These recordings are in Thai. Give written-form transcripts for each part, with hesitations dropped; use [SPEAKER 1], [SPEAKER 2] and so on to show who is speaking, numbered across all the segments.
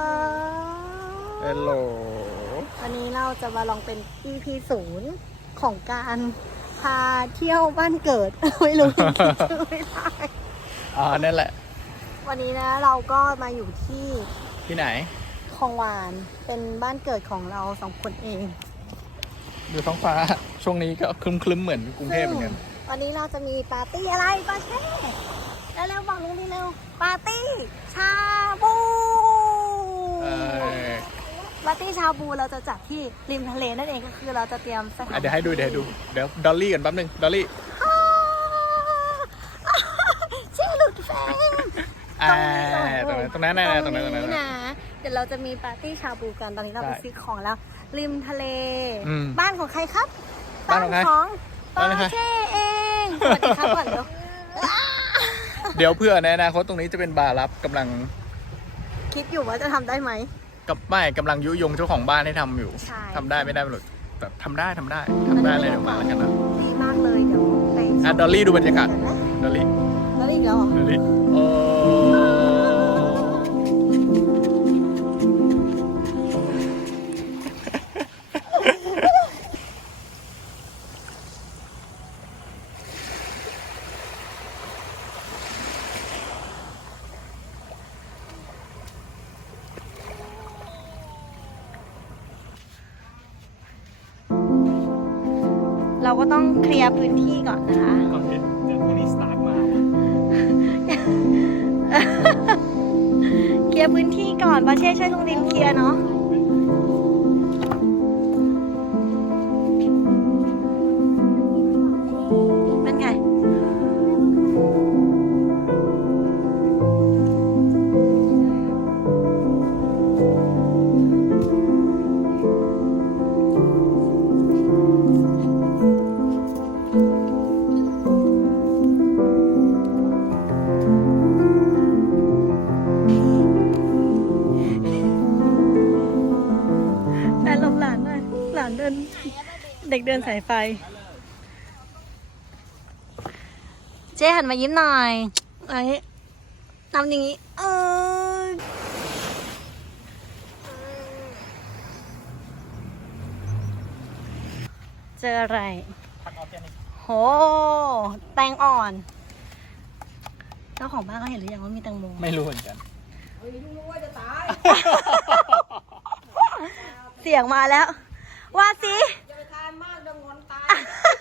[SPEAKER 1] เฮลโหล
[SPEAKER 2] วันนี้เราจะมาลองเป็น EP 0ของการพาเที่ยวบ้านเกิด ไม่รู้ยังคิดชื่อไม่ได้
[SPEAKER 1] นั่นแหละ
[SPEAKER 2] วันนี้นะเราก็มาอยู่
[SPEAKER 1] ที่ไหน
[SPEAKER 2] คลองวานเป็นบ้านเกิดของเรา2 คนเอง
[SPEAKER 1] ดูท้องฟ้าช่วงนี้ก็คลึ้มๆเหมือนกรุงเทพเหมือนกัน
[SPEAKER 2] วันนี้เราจะมีปาร์ตี้อะไรปาร์ตี้แล้วเร็วบอกลุงดิเร็วปาร์ตี้ชาบูปาร์ตี้ชาบูเราจะจัดที่ริมทะเลนั่นเองก็คือเราจะเตรียมสถาน
[SPEAKER 1] เดี๋ยวให้ดูเดี๋ยวดอลลี่กันแป๊บนึงดอลลี่
[SPEAKER 2] ชื่อหลุดแฟง
[SPEAKER 1] ตรงนั้นนะเ
[SPEAKER 2] ดี๋ยวเราจะมีปาร์ตี้ชาบูกันตอนนี้เราไปซื้อของแล้วริมทะเลบ้านของใครครับบ้านของปาเช่เองสวัสดีครับก่อน
[SPEAKER 1] เดี๋ยวเพื่อในอนาคตตรงนี้จะเป็นบาร์ลับกำลัง
[SPEAKER 2] คิดอยู่ว่าจะทำได้ไหม
[SPEAKER 1] ไม่กำลังยุยงเจ้าของบ้านให้ทำอยู่ทำได้ไม่ได้ไม่รู้แต่ทำได้เลยเดี๋ยวมาแล้วกันนะ
[SPEAKER 2] ดีมากเลยเดี๋ยวไป
[SPEAKER 1] ดอลลี่ดูบรรยากาศดอลลี่
[SPEAKER 2] อีกแล้วเหรอ
[SPEAKER 1] ดอลลี่
[SPEAKER 2] เราก็ต้องเคลียร์พื้นที่ก่อนนะคะ
[SPEAKER 1] ก่อนเดี๋ยวพรุ่งนี้สตาร์ทมา
[SPEAKER 2] เคลียร์พื้นที่ก่อนปาเช่ช่วยลุงดินเคลียร์เนาะเป็นไงเด็กเดินสายไฟเจ๊หันมายิ้มหน่อยไอ้ทำอย่างนี้เจออะไรโหแตงอ่อนเจ้าของบ้านเขาเห็นหรือยังว่ามีแตงโม
[SPEAKER 1] ไม่รู้เหมือนกัน
[SPEAKER 2] รู้ว่าจะตาย เสียงมาแล้วว่าสิจะไปทานมากเดี๋ยวงอนตาย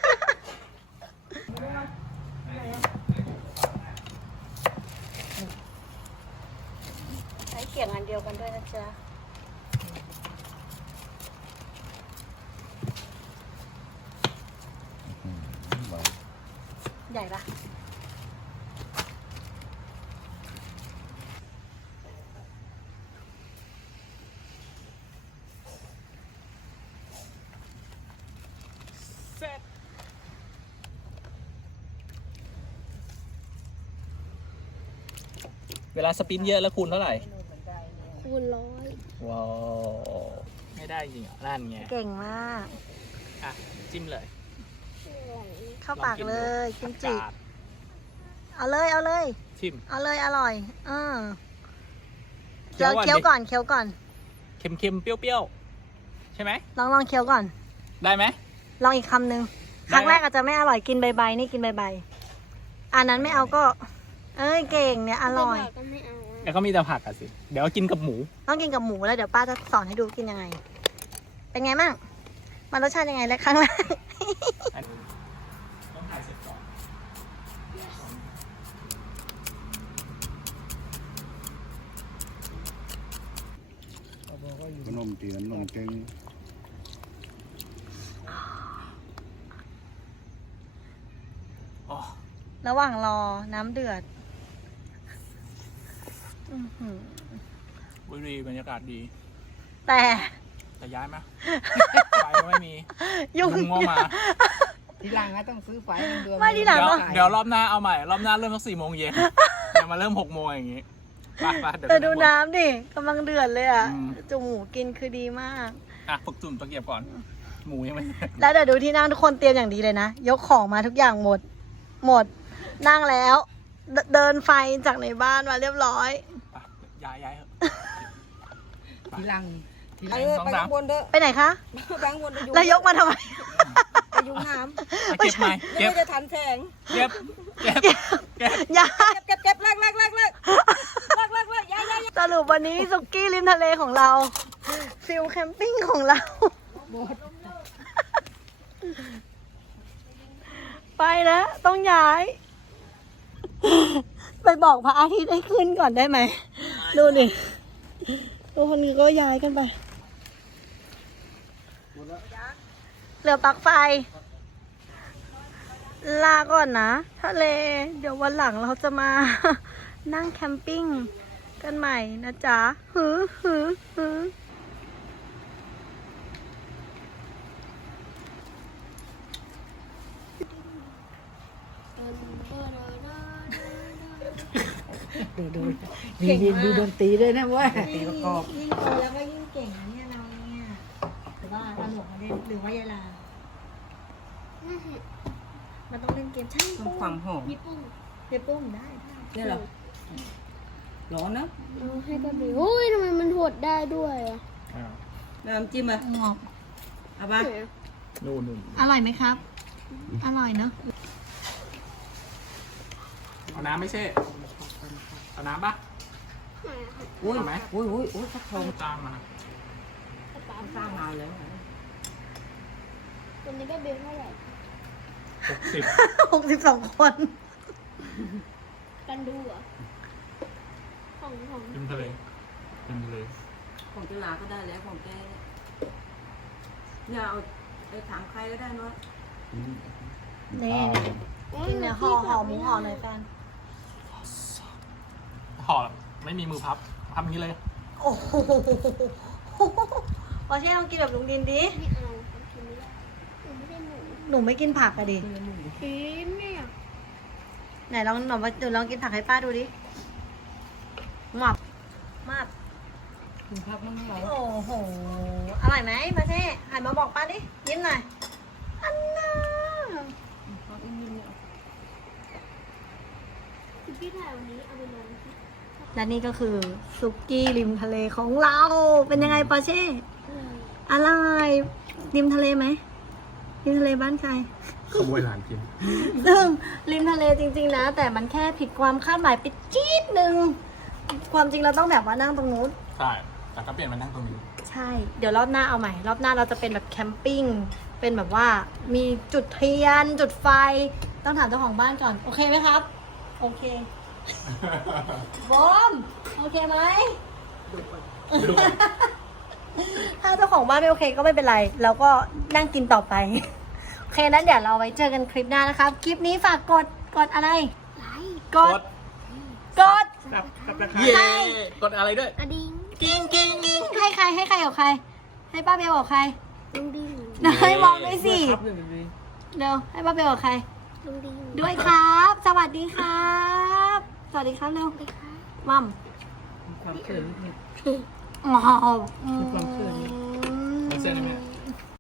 [SPEAKER 2] ใช้เขียงอันเดียวกันด้วยนะจ๊ะใหญ่ปะ
[SPEAKER 1] เวลาสปินเยอะแล้วคูณเท่าไหร่
[SPEAKER 2] คูณ100
[SPEAKER 1] ว้าวไม่ได้จริงอ่ะนั่นไง
[SPEAKER 2] เก่งมาก
[SPEAKER 1] จิ้มเลย
[SPEAKER 2] เข้าปากเลยกิมจิเอาเลย
[SPEAKER 1] ชิม
[SPEAKER 2] เอาเลยอร่อยเคี้ยวก่อนเ
[SPEAKER 1] ค็มเปรี้ยวใช่ไหม
[SPEAKER 2] ลองเคี้ยวก่อน
[SPEAKER 1] ได้ไหม
[SPEAKER 2] ลองอีกคำหนึ่งครั้งแรกอาจจะไม่อร่อยกินใบนี่กินใบอันนั้นไม่เอาก็เก่งเนี่ยอร่อย
[SPEAKER 1] แล้วก็มีแต่ผักอ่ะสิเดี๋ยวกินกับหมู
[SPEAKER 2] ต้องกินกับหมูแล้วเดี๋ยวป้าจะสอนให้ดูกินยังไงเป็นไงบ้างมันรสชาติยังไงเลยครั้งแรก
[SPEAKER 1] ต้องถ่ายเสร็จก่อน
[SPEAKER 3] ขนมเตียนนมเก่ง
[SPEAKER 2] ระหว่างรอน้ำเดือด
[SPEAKER 1] บรรยากาศดี
[SPEAKER 2] แต่
[SPEAKER 1] ย้ายไหมไฟก็ไม่มี
[SPEAKER 2] ยุ่ง
[SPEAKER 1] ง่วงมา
[SPEAKER 4] ทีหลังนะต้องซื้อไฟเดือน
[SPEAKER 2] ไม่ทีหลัง
[SPEAKER 1] เดี๋ยวรอบหน้าเอาใหม่รอบหน้าเริ่มสัก4 โมงเย็นอย่ามาเริ่ม6 โมงอย่างงี้
[SPEAKER 2] แต่ดูน้ำดิกำลังเดือดเลยอ่ะจุ่มหมูกินคือดีมาก
[SPEAKER 1] ฝึกจุ่มตะเกียบก่อนหมูยังไม่
[SPEAKER 2] แล้วเดี๋ยวดูที่นั่งทุกคนเตรียมอย่างดีเลยนะยกของมาทุกอย่างหมดนั่งแล้วเดินไฟจากในบ้านมาเรียบร้อย
[SPEAKER 1] ย้ายเถอะ
[SPEAKER 4] ทีหลัง
[SPEAKER 1] ไป
[SPEAKER 4] ไปข้างบนเด้อ
[SPEAKER 2] ไปไหนคะ
[SPEAKER 4] ไปข้างบนไปยุง
[SPEAKER 2] แล้วยกมาทำไม
[SPEAKER 4] ไปยุงน้
[SPEAKER 1] เก็บไหม
[SPEAKER 4] ำ
[SPEAKER 1] เก็บ
[SPEAKER 4] ไม่จะทันแสง
[SPEAKER 1] เก็บเก็บเก็บ
[SPEAKER 2] อย่า
[SPEAKER 4] เก็บเลิกย้าย
[SPEAKER 2] สรุปวันนี้สุกี้ริมทะเลของเรา ฟิลแคมปิ้งของเรา
[SPEAKER 4] หมด
[SPEAKER 2] ไปแล้วต้องย้าย ไปบอกพระอาทิตย์ให้ขึ้นก่อนได้ไหม ดูดิทุกคนนี้ก็ย้ายกันไป เหลือปลั๊กไฟ ลาก่อนนะทะเล เดี๋ยววันหลังเราจะมา นั่งแคมปิ้งกันใหม่นะจ๊ะหือ
[SPEAKER 4] ดูดนตรีด้วยนะเว้ยตีประกอบ
[SPEAKER 2] ยิ่งโตแล้วก็ยิ่งเก่งนะเนี่ยเราเนี่ยหรือว่าเราหลวงมาเล่นหรือว่ายายลามันต้องเล่นเกมใช่
[SPEAKER 4] ต้องความหอม
[SPEAKER 2] พี่ปุ้มพี่ปุ้มได้
[SPEAKER 4] นี่เหรอร้อนนะ
[SPEAKER 3] เอาให้ป้าบีโอ้ยทำไมมันหดได้ด้วยอ่ะ
[SPEAKER 4] น้ำจิ้มอ่ะ
[SPEAKER 2] งอก
[SPEAKER 4] เอาปะ
[SPEAKER 1] นู่น
[SPEAKER 2] อร่อยไหมครับ อร่อยเนอะ
[SPEAKER 1] เอาน้ำไม่ใช่เอาน้ำปะ
[SPEAKER 4] อุ้ย
[SPEAKER 1] เอาไหม
[SPEAKER 4] อุ้ยสักทอง
[SPEAKER 1] ตามมา
[SPEAKER 4] สร้างมาแล้ว
[SPEAKER 3] ตัวนี้ป้าบีเท่าไหร่
[SPEAKER 1] 60
[SPEAKER 2] 62 คน
[SPEAKER 3] กันดูเหรอ่ะของ
[SPEAKER 1] ริมทะเลริมทะเล
[SPEAKER 4] ของจุฬาก็ได้แล้วของแกเนี่ยเอาไปถามใครก็ได้เนาะ
[SPEAKER 2] นี่กินเนี่ยห่อหมูห่อหน่อยแฟน
[SPEAKER 1] ห่อไม่มีมือพับทำอย่างนี้เลย
[SPEAKER 2] โอ้โหพอเช่ต้องกินแบบลุงดินดิ
[SPEAKER 3] ไม่เอาผมกินไม่ได้หนูไม่ได้หมู
[SPEAKER 2] หนูไม่กินผักอะดิ
[SPEAKER 3] กินเนี่ย
[SPEAKER 2] ไหนลองหนูลองกินผักให้ป้าดูดิหมับมับ
[SPEAKER 4] คุณพักมั้งเหรอ
[SPEAKER 2] โอ้โห อร่อยไหมมาเช่หันมาบอกป้าดิ ยิ้มหน่อย อันน่า
[SPEAKER 4] พักอิ่มๆเนี่ย
[SPEAKER 3] คือพี่ถ่ายวันนี้เอาไปลงที่
[SPEAKER 2] และนี่ก็คือซุกี้ริมทะเลของเรา เป็นยังไงปอเช่อร่อยริมทะเลไหมริมทะเลบ้านใคร
[SPEAKER 1] ขโมยหลานกิน
[SPEAKER 2] ซึ่งริมทะเลจริงๆนะ แต่มันแค่ผิดความคาดหมายไปจี๊ดนึง ความจริงเราต้องแบบว่านั่งตรงนู้น
[SPEAKER 1] ใช่ แต่ก็เปลี่ยนมานั่งตรงนี้
[SPEAKER 2] ใช่ เดี๋ยวรอบหน้าเอาใหม่ รอบหน้าเราจะเป็นแบบแคมปิ้ง เป็นแบบว่ามีจุดเทียน จุดไฟ ต้องถามเจ้าของบ้านก่อน โอเคไหมครับ โอเค บอม โอเคไหม ถ้าเจ้าของบ้านไม่โอเคก็ไม่เป็นไร เราก็นั่งกินต่อไป โอเคนั้นเดี๋ยวเราไว้เจอกันคลิปหน้านะครับ คลิปนี้ฝากกดอะไร
[SPEAKER 3] ไลค์
[SPEAKER 2] กด
[SPEAKER 1] เย้กดอะไรด้วย
[SPEAKER 3] กระดิ่ง
[SPEAKER 2] กิ้งให้ใครกับใคร ให้ป้าเบลกับใคร
[SPEAKER 3] ลุงดิ่ง
[SPEAKER 2] ให้มองด้วยสิ
[SPEAKER 4] ครับเลย
[SPEAKER 2] เร็วให้ป้าเบลกับใคร
[SPEAKER 3] ลุงดิ่ง
[SPEAKER 2] ด้วยครับ สวัสดีครับ สวัสดีครับเร็ว
[SPEAKER 3] สวัสดีค่ะ
[SPEAKER 2] มัม
[SPEAKER 4] ความเขินนิด
[SPEAKER 2] อ๋อ
[SPEAKER 4] มีความเขิน
[SPEAKER 1] ไม่ใช่ได้ไหม